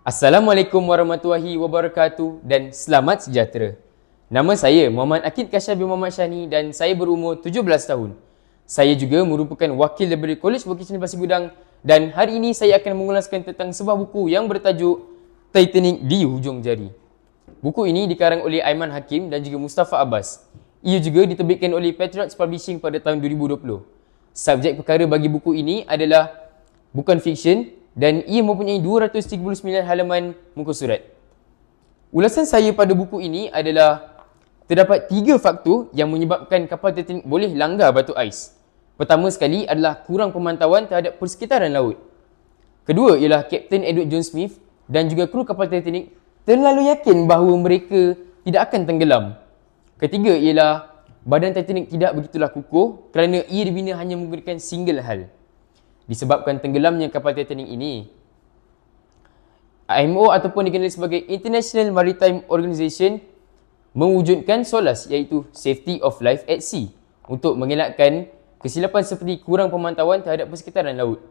Assalamualaikum warahmatullahi wabarakatuh dan selamat sejahtera. Nama saya Muhammad Akid Kashaf bin Muhammad Shani dan saya berumur 17 tahun. Saya juga merupakan wakil daripada Kolej Vocasional Pasir Gudang dan hari ini saya akan mengulaskan tentang sebuah buku yang bertajuk Titanic di Hujung Jari. Buku ini dikarang oleh Aiman Hakim dan juga Mustafa Abbas. Ia juga diterbitkan oleh Patriots Publishing pada tahun 2020. Subjek perkara bagi buku ini adalah bukan fiksyen dan ia mempunyai 239 halaman muka surat. Ulasan saya pada buku ini adalah terdapat 3 faktor yang menyebabkan kapal Titanic boleh langgar batu ais. Pertama sekali adalah kurang pemantauan terhadap persekitaran laut. Kedua ialah Kapten Edward John Smith dan juga kru kapal Titanic terlalu yakin bahawa mereka tidak akan tenggelam. Ketiga ialah badan Titanic tidak begitulah kukuh kerana ia dibina hanya menggunakan single hull. Disebabkan tenggelamnya kapal Titanic ini, IMO ataupun dikenali sebagai International Maritime Organization mewujudkan SOLAS iaitu Safety of Life at Sea untuk mengelakkan kesilapan seperti kurang pemantauan terhadap persekitaran laut.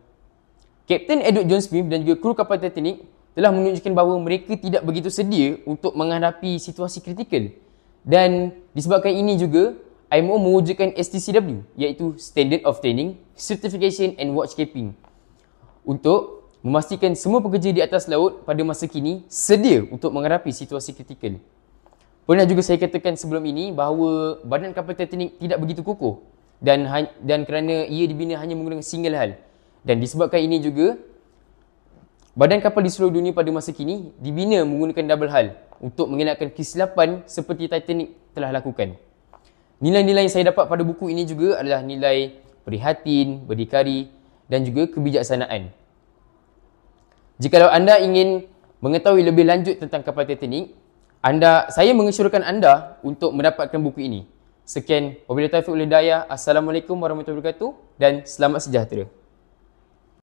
Kapten Edward John Smith dan juga kru kapal Titanic telah menunjukkan bahawa mereka tidak begitu sedia untuk menghadapi situasi kritikal. Dan disebabkan ini juga, IMO mewujudkan STCW iaitu Standard of Training, Certification and Watchkeeping untuk memastikan semua pekerja di atas laut pada masa kini sedia untuk menghadapi situasi kritikal. Pernah juga saya katakan sebelum ini bahawa badan kapal Titanic tidak begitu kukuh dan kerana ia dibina hanya menggunakan single hull. Dan disebabkan ini juga, badan kapal di seluruh dunia pada masa kini dibina menggunakan double hull untuk mengelakkan kesilapan seperti Titanic telah lakukan. Nilai-nilai yang saya dapat pada buku ini juga adalah nilai prihatin, berdikari dan juga kebijaksanaan. Jikalau anda ingin mengetahui lebih lanjut tentang kapal Titanic, saya mengesyorkan anda untuk mendapatkan buku ini. Sekian, wabillahi taufiq wal hidayah. Assalamualaikum warahmatullahi wabarakatuh dan selamat sejahtera.